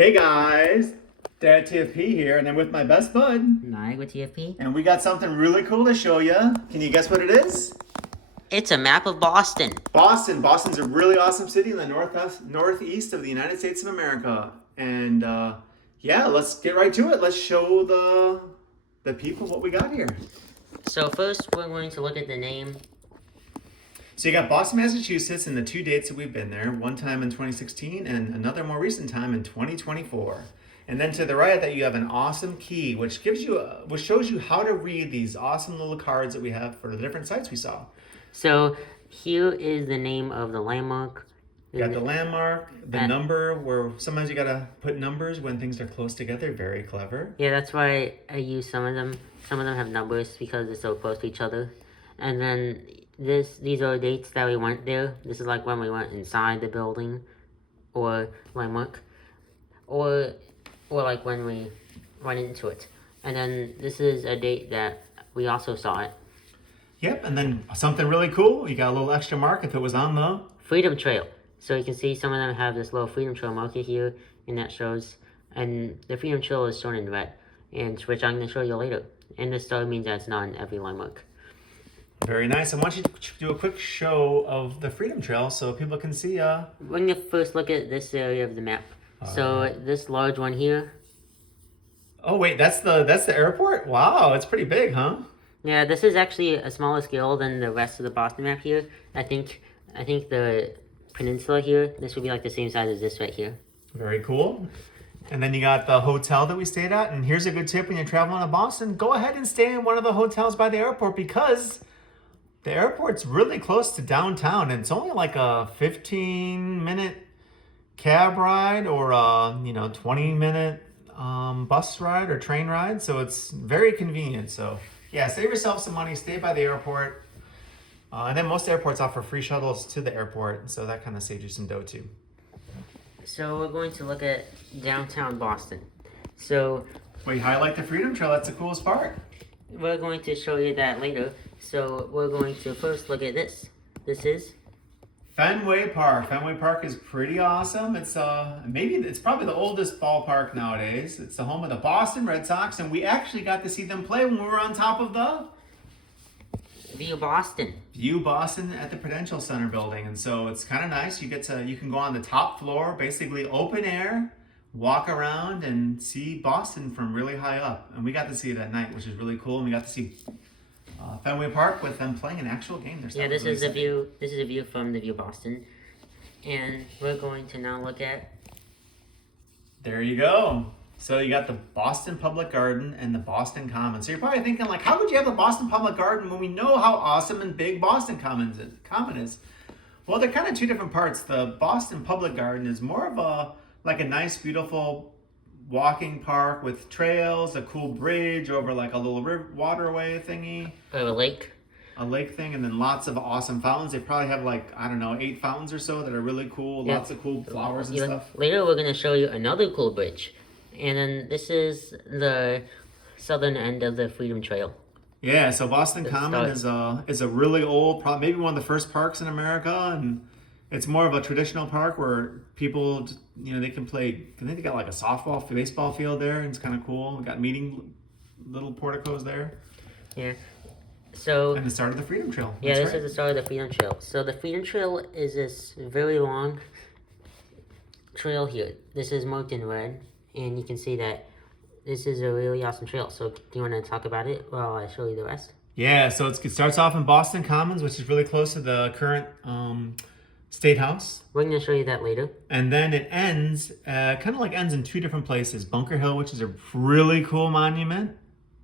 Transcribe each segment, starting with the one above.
Hey guys, Dad TFP here, and I'm with my best bud. Nine with TFP. And we got something really cool to show you. Can you guess what it is? It's a map of Boston. Boston. Boston's a really awesome city in the northeast of the United States of America. And yeah, let's get right to it. Let's show the people what we got here. So first, we're going to look at the name. So you got Boston, Massachusetts, and the two dates that we've been there. One time in 2016 and another more recent time in 2024. And then to the right of that, you have an awesome key, which shows you how to read these awesome little cards that we have for the different sites we saw. So here is the name of the landmark. You got the landmark, the number, where sometimes you gotta put numbers when things are close together. Very clever. Yeah, that's why I use some of them. Some of them have numbers because they're so close to each other. And then these are dates that we went there. This is like when we went inside the building or landmark. Or like when we went into it. And then this is a date that we also saw it. Yep, and then something really cool. You got a little extra mark if it was on the Freedom Trail. So you can see some of them have this little Freedom Trail marker here, and that shows, and the Freedom Trail is shown in red, and which I'm going to show you later. And this star means that it's not in every landmark. Very nice. I want you to do a quick show of the Freedom Trail so people can see. We're going to first look at this area of the map. So this large one here. Oh wait, that's the airport? Wow, it's pretty big, huh? Yeah, this is actually a smaller scale than the rest of the Boston map here. I think the peninsula here, this would be like the same size as this right here. Very cool. And then you got the hotel that we stayed at. And here's a good tip when you're traveling to Boston. Go ahead and stay in one of the hotels by the airport because the airport's really close to downtown. And it's only like a 15-minute cab ride or a 20-minute bus ride or train ride. So it's very convenient. So yeah, save yourself some money. Stay by the airport. And then most airports offer free shuttles to the airport. So that kind of saves you some dough too. So we're going to look at downtown Boston. So we highlight the Freedom Trail. That's the coolest part. We're going to show you that later. So we're going to first look at this. This is Fenway Park. Fenway Park is pretty awesome. It's it's probably the oldest ballpark nowadays. It's the home of the Boston Red Sox, and we actually got to see them play when we were on top of the View Boston at the Prudential Center building. And so it's kind of nice. You can go on the top floor, basically open air, walk around and see Boston from really high up. And we got to see it at night, which is really cool. And we got to see Fenway Park with them playing an actual game. Yeah, this is a view. This is a view from the View Boston, and we're going to now look at. There you go. So you got the Boston Public Garden and the Boston Common. So you're probably thinking, like, how could you have the Boston Public Garden when we know how awesome and big Boston Common is? Well, they're kind of two different parts. The Boston Public Garden is more of a nice, beautiful walking park with trails, a cool bridge over like a little waterway thingy. A lake. A lake thing, and then lots of awesome fountains. They probably have 8 fountains or so that are really cool. Yeah. Lots of cool flowers and stuff. Later we're going to show you another cool bridge. And then this is the southern end of the Freedom Trail. Yeah, so Boston Common is a really old, maybe one of the first parks in America, and it's more of a traditional park where people, they can play. I think they got like a softball, baseball field there, and it's kind of cool. We got meeting little porticos there. Yeah. So. And the start of the Freedom Trail. Yeah, this is the start of the Freedom Trail. So the Freedom Trail is this very long trail here. This is marked in red. And you can see that this is a really awesome trail. So do you want to talk about it while I show you the rest? Yeah, so it starts off in Boston Commons, which is really close to the current State House. We're going to show you that later. And then it ends, ends in two different places. Bunker Hill, which is a really cool monument.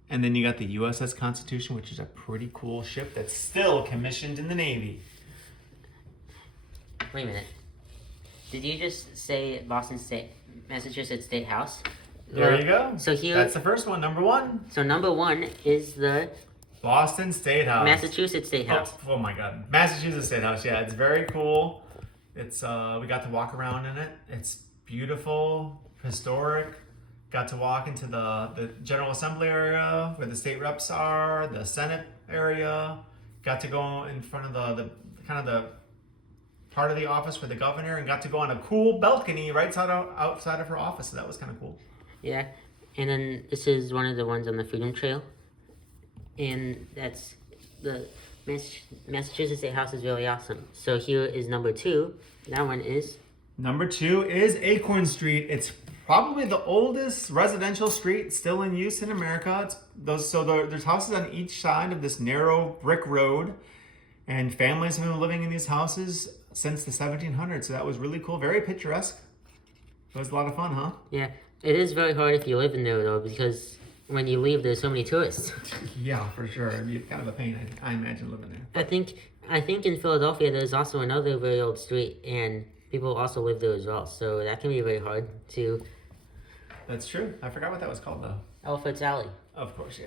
And then you got the USS Constitution, which is a pretty cool ship that's still commissioned in the Navy. Wait a minute. Did you just say Massachusetts State House? There you go. So here, that's the first one, number one. So number one is the Boston State House. Massachusetts State House. Oh my God, Massachusetts State House. Yeah, it's very cool. It's we got to walk around in it. It's beautiful, historic. Got to walk into the General Assembly area where the state reps are, the Senate area. Got to go in front of the part of the office for the governor and got to go on a cool balcony right outside of her office. So that was kind of cool. Yeah, and then this is one of the ones on the Freedom Trail, and that's the Massachusetts State House is really awesome. So here is number 2. That one is Number 2 is Acorn Street. It's probably the oldest residential street still in use in America. There's houses on each side of this narrow brick road, and families have been living in these houses since the 1700s. So that was really cool, very picturesque. It was a lot of fun, huh? Yeah, it is very hard if you live in there though, because when you leave, there's so many tourists. Yeah, for sure. It'd be kind of a pain, I imagine, living there. I think in Philadelphia there's also another very old street, and people also live there as well. So that can be very hard to. That's true. I forgot what that was called though. Alfred's Alley. Of course, yeah.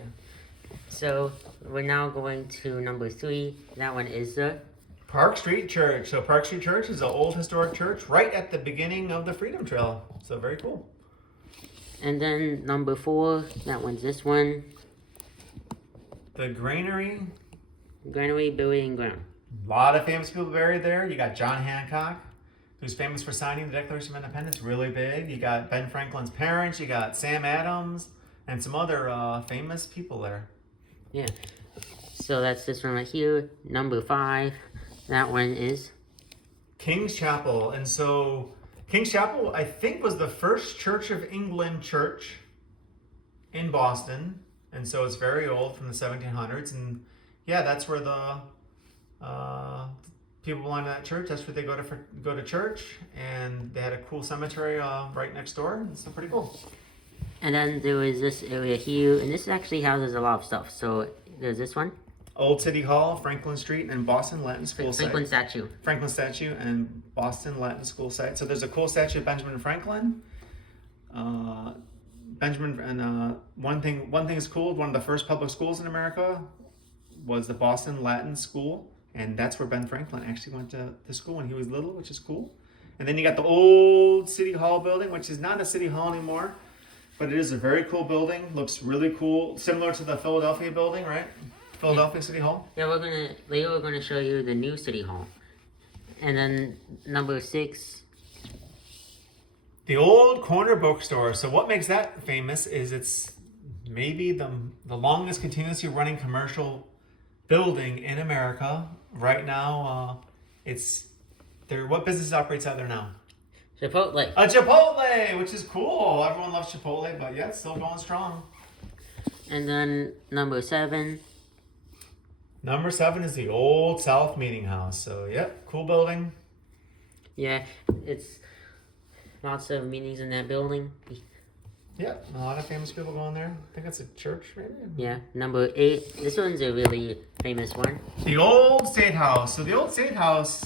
So we're now going to number 3. That one is the Park Street Church. So Park Street Church is an old historic church right at the beginning of the Freedom Trail. So very cool. And then number 4, that one's this one. The Granary. Granary Burying Ground. A lot of famous people buried there. You got John Hancock, who's famous for signing the Declaration of Independence, really big. You got Ben Franklin's parents. You got Sam Adams, and some other famous people there. Yeah. So that's this one right here. Number 5, that one is King's Chapel. And so King's Chapel, I think, was the first Church of England church in Boston. And so it's very old, from the 1700s. And yeah, that's where the people belong to that church. That's where they go to church. And they had a cool cemetery right next door. It's so pretty cool. And then there was this area here, and this actually houses a lot of stuff. So there's this one. Old City Hall, Franklin Street, and Boston Latin School Franklin site. statue. Franklin statue and Boston Latin School site. So there's a cool statue of Benjamin Franklin. One thing is cool. One of the first public schools in America was the Boston Latin School, and that's where Ben Franklin actually went to school when he was little, which is cool. And then you got the old City Hall building, which is not a city hall anymore, but it is a very cool building. Looks really cool, similar to the Philadelphia building, right? Philadelphia City Hall. Yeah, later we're gonna show you the new City Hall. And then number 6. The old Corner Bookstore. So what makes that famous is it's maybe the longest continuously running commercial building in America. Right now, what business operates out there now? Chipotle. A Chipotle, which is cool. Everyone loves Chipotle, but yeah, it's still going strong. And then number 7. Number 7 is the Old South Meeting House. So, yep, cool building. Yeah, it's lots of meetings in that building. Yeah, a lot of famous people go in there. I think it's a church, maybe? Yeah, number 8. This one's a really famous one. The Old State House. So the Old State House,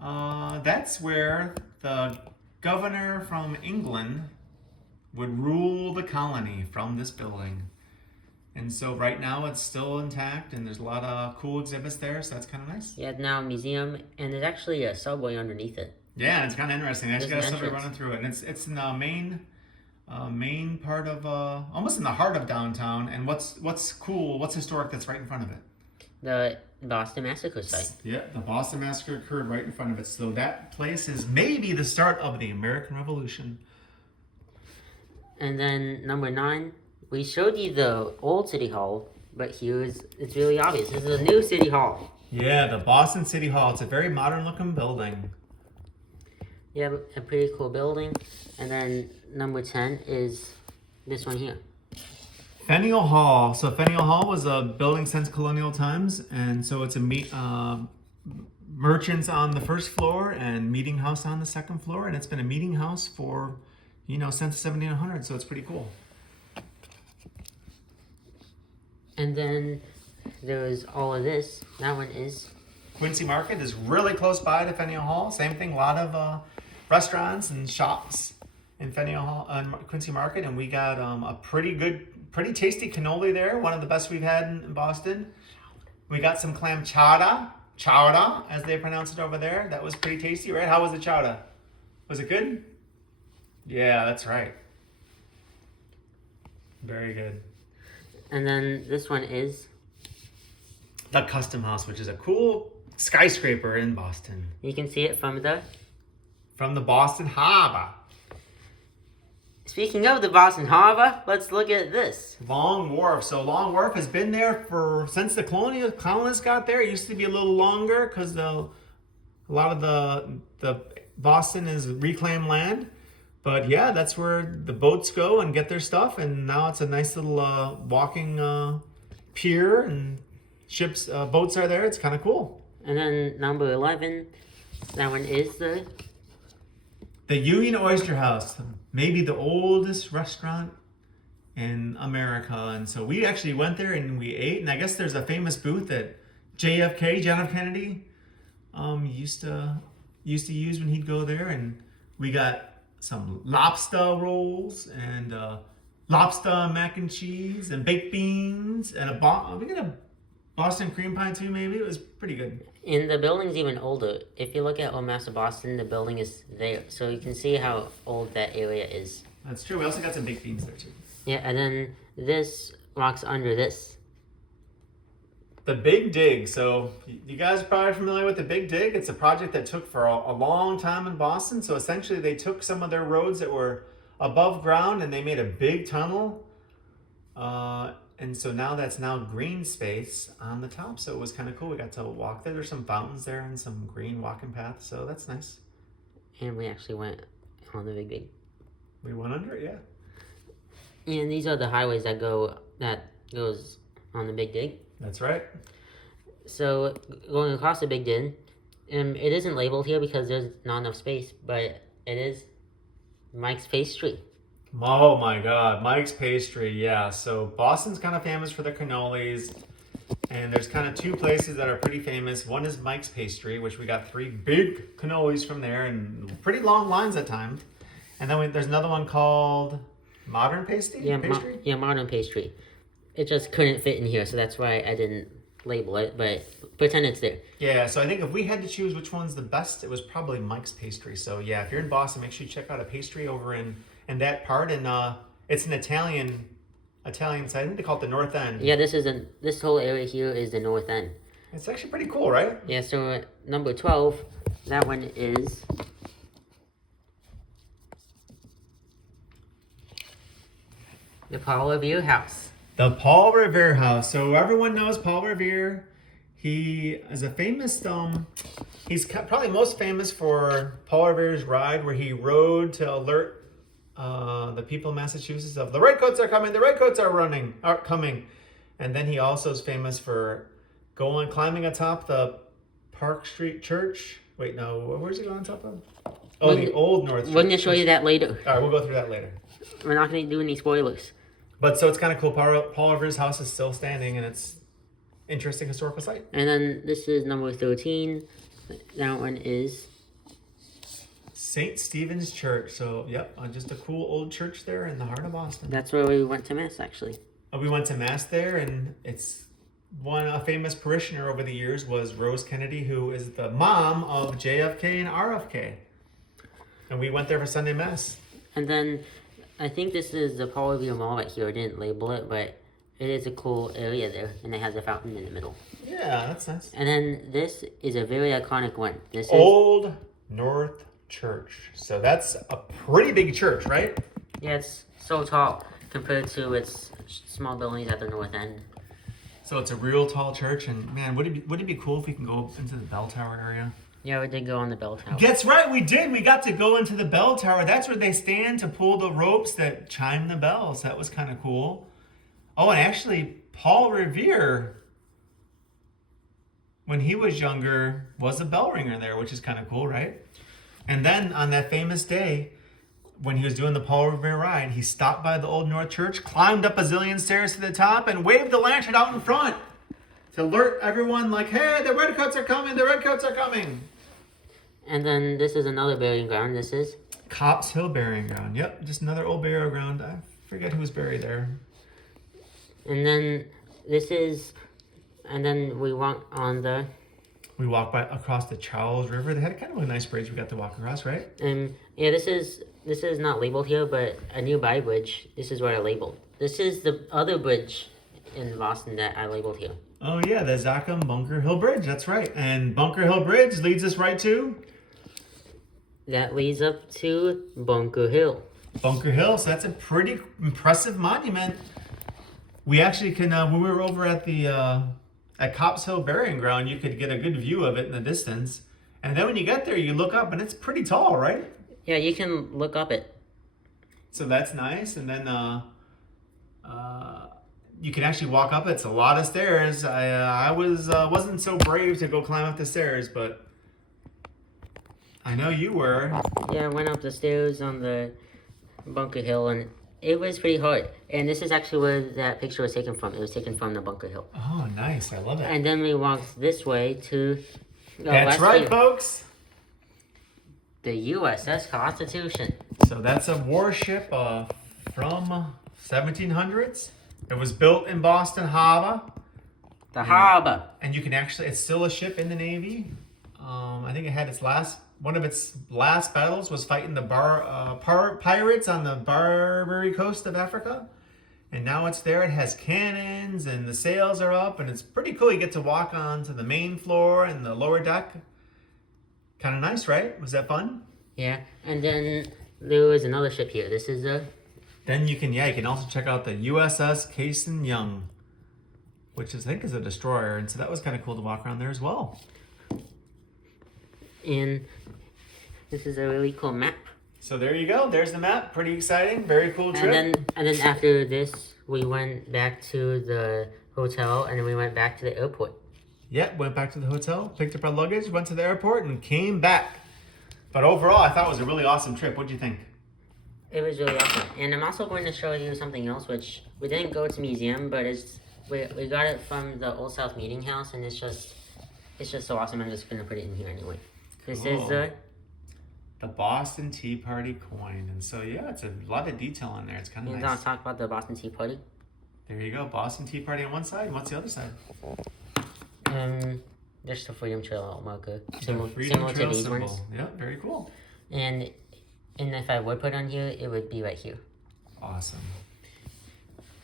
that's where the governor from England would rule the colony from this building. And so right now it's still intact, and there's a lot of cool exhibits there, so that's kind of nice. Yeah, it's now a museum, and there's actually a subway underneath it. Yeah, it's kind of interesting. They actually got a subway entrance. running through it, and it's in the main part of almost in the heart of downtown. And what's cool, what's historic that's right in front of it? The Boston Massacre site. Yeah, the Boston Massacre occurred right in front of it. So that place is maybe the start of the American Revolution. And then number 9, we showed you the old City Hall, but it's really obvious. This is a new City Hall. Yeah, the Boston City Hall. It's a very modern looking building. Yeah, a pretty cool building. And then number 10 is this one here. Faneuil Hall. So Faneuil Hall was a building since colonial times, and so it's a merchants on the first floor and meeting house on the second floor, and it's been a meeting house for, since the 1700s. So it's pretty cool. And then there's all of this. That one is Quincy Market is really close by to Faneuil Hall. Same thing, a lot of restaurants and shops in Faneuil Hall, Quincy Market, and we got a pretty tasty cannoli there. One of the best we've had in Boston. We got some clam chowder, as they pronounce it over there. That was pretty tasty, right? How was the chowder? Was it good? Yeah, that's right. Very good. And then this one is the Custom House, which is a cool skyscraper in Boston. You can see it from the... From the Boston Harbor. Speaking of the Boston Harbor, let's look at this. Long Wharf. So Long Wharf has been there since the colonists got there. It used to be a little longer because a lot of the Boston is reclaimed land. But yeah, that's where the boats go and get their stuff. And now it's a nice little walking pier, and boats are there. It's kind of cool. And then number 11, that one is the Union Oyster House, maybe the oldest restaurant in America. And so we actually went there and we ate. And I guess there's a famous booth that JFK, John F. Kennedy, used to use when he'd go there. And we got some lobster rolls and lobster mac and cheese and baked beans and we got a Boston cream pie too. Maybe it was pretty good. And the building's even older. If you look at Old Master Boston, the building is there. So you can see how old that area is. That's true. We also got some baked beans there too. Yeah, and then this walks under this. The Big Dig. So you guys are probably familiar with the Big Dig. It's a project that took for a long time in Boston. So essentially they took some of their roads that were above ground and they made a big tunnel. And so now that's green space on the top. So it was kind of cool. We got to walk there. There's some fountains there and some green walking paths. So that's nice. And we actually went on the Big Dig. We went under it, yeah. And these are the highways that goes on the Big Dig. That's right. So going across the Big Dig, it isn't labeled here because there's not enough space, but it is Mike's Pastry. Oh my God, Mike's Pastry, yeah. So Boston's kind of famous for their cannolis, and there's kind of two places that are pretty famous. One is Mike's Pastry, which we got 3 big cannolis from there, and pretty long lines at times. And then there's another one called Modern Pastry. Yeah, Modern Pastry. It just couldn't fit in here, so that's why I didn't label it, but pretend it's there. Yeah, so I think if we had to choose which one's the best, it was probably Mike's Pastry. So yeah, if you're in Boston, make sure you check out a pastry over in that part, and it's an Italian side. I think they call it the North End. Yeah, this whole area here is the North End. It's actually pretty cool, right? Yeah, so number 12, that one is the Paul Revere House. The Paul Revere House. So everyone knows Paul Revere. He is a famous, he's probably most famous for Paul Revere's ride where he rode to alert the people in Massachusetts of the redcoats are coming, the redcoats are coming. And then he also is famous for climbing atop the Park Street Church. Wait, no, where's he going on top of? Oh, the Old North Church. We're going to show you that later. All right, we'll go through that later. We're not going to do any spoilers. But so it's kind of cool. Paul Revere's house is still standing, and it's interesting historical site. And then this is number 13. That one is St. Stephen's Church. So, yep, just a cool old church there in the heart of Boston. That's where we went to Mass, actually. We went to Mass there, and it's a famous parishioner over the years was Rose Kennedy, who is the mom of JFK and RFK. And we went there for Sunday Mass. And then I think this is the Paul Revere Mall right here. I didn't label it, but it is a cool area there, and it has a fountain in the middle. Yeah, that's nice. And then this is a very iconic one. This is Old North Church. So that's a pretty big church, right? Yeah, it's so tall compared to its small buildings at the north end. So it's a real tall church, and man, would it be cool if we can go into the bell tower area? Yeah, we did go on the bell tower. That's right, we did. We got to go into the bell tower. That's where they stand to pull the ropes that chime the bells. That was kind of cool. Oh, and actually, Paul Revere, when he was younger, was a bell ringer there, which is kind of cool, right? And then on that famous day, when he was doing the Paul Revere ride, he stopped by the Old North Church, climbed up a zillion stairs to the top, and waved the lantern out in front to alert everyone like, hey, the redcoats are coming, the redcoats are coming. And then this is another burying ground. This is Copp's Hill Burying Ground. Yep, just another old burial ground. I forget who was buried there. And then this is, and then we walk on the... We walked across the Charles River. They had kind of a nice bridge we got to walk across, right? And yeah, this is not labeled here, but a nearby bridge. This is what I labeled. This is the other bridge in Boston that I labeled here. Oh yeah, the Zakim Bunker Hill Bridge. That's right. And Bunker Hill Bridge leads us right to That leads up to Bunker Hill. Bunker Hill. So that's a pretty impressive monument. We actually can. When we were over at the at Copp's Hill Burying Ground, you could get a good view of it in the distance. And then when you get there, you look up, and it's pretty tall, right? Yeah, you can look up it. So that's nice. And then you can actually walk up. It's a lot of stairs. I wasn't so brave to go climb up the stairs, but I know you were. Yeah, I went up the stairs on the Bunker Hill, and it was pretty hard. And this is actually where that picture was taken from. It was taken from the Bunker Hill. Oh, nice. I love it. And then we walked this way to... That's right, folks. The USS Constitution. So that's a warship from 1700s. It was built in Boston Harbor. The harbor. And you can actually, it's still a ship in the Navy. I think it had one of its last battles was fighting the pirates on the Barbary coast of Africa. And now it's there. It has cannons and the sails are up and it's pretty cool. You get to walk onto the main floor and the lower deck. Kind of nice, right? Was that fun? Yeah, and then there was another ship here. This is a... Then you can also check out the USS Cassin Young, which I think is a destroyer. And so that was kind of cool to walk around there as well. And this is a really cool map. So there you go. There's the map. Pretty exciting. Very cool trip. And then after this, we went back to the hotel, and then we went back to the airport. Yep, went back to the hotel, picked up our luggage, went to the airport, and came back. But overall, I thought it was a really awesome trip. What'd you think? It was really awesome. And I'm also going to show you something else, which we didn't go to museum, but we got it from the Old South Meeting House, and it's just so awesome. I'm just going to put it in here anyway. This is the Boston Tea Party coin. And so, yeah, it's a lot of detail on there. It's kind of nice. I'll talk about the Boston Tea Party. There you go. Boston Tea Party on one side. What's the other side? Just the Freedom Trail marker. Similar to these ones. Yeah, very cool. And if I would put on here, it would be right here. Awesome.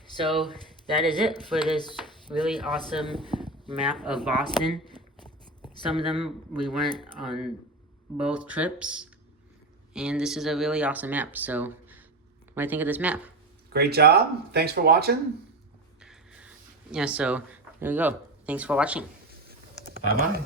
So that is it for this really awesome map of Boston. Some of them we went on both trips. And this is a really awesome map. So what do you think of this map? Great job. Thanks for watching. Yeah, so there you go. Thanks for watching. Bye-bye.